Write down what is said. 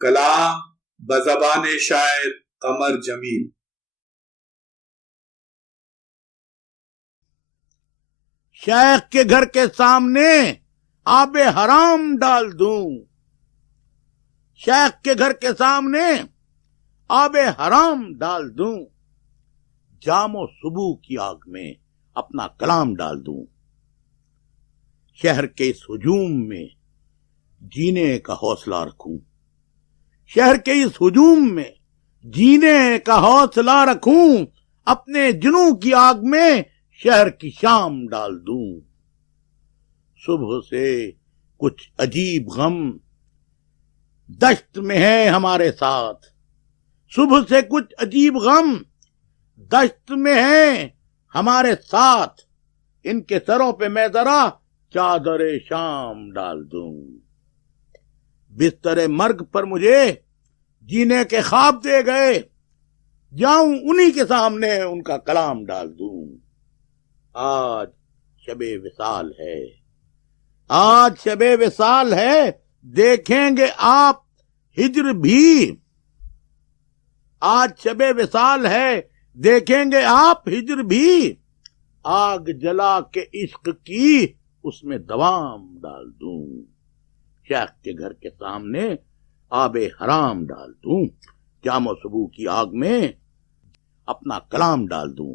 کلام بزبان شاعر قمر جمیل۔ شیخ کے گھر کے سامنے آب حرام ڈال دوں، شیخ کے گھر کے سامنے آب حرام ڈال دوں، جام و صبح کی آگ میں اپنا کلام ڈال دوں، شہر کے اس ہجوم میں جینے کا حوصلہ رکھوں، شہر کے اس ہجوم میں جینے کا حوصلہ رکھوں، اپنے جنوں کی آگ میں شہر کی شام ڈال دوں، صبح سے کچھ عجیب غم دشت میں ہے ہمارے ساتھ، صبح سے کچھ عجیب غم دشت میں ہے ہمارے ساتھ، ان کے سروں پہ میں ذرا چادر شام ڈال دوں، بستر مرگ پر مجھے جینے کے خواب دے گئے، جاؤں انہی کے سامنے ان کا کلام ڈال دوں، آج شب وصال ہے، آج شب وصال ہے، دیکھیں گے آپ ہجر بھی، آج شب وصال ہے، دیکھیں گے آپ ہجر بھی، آگ جلا کے عشق کی اس میں دوام ڈال دوں، شیخ کے گھر کے سامنے آب حرام ڈال دوں، جام و صبح کی آگ میں اپنا کلام ڈال دوں۔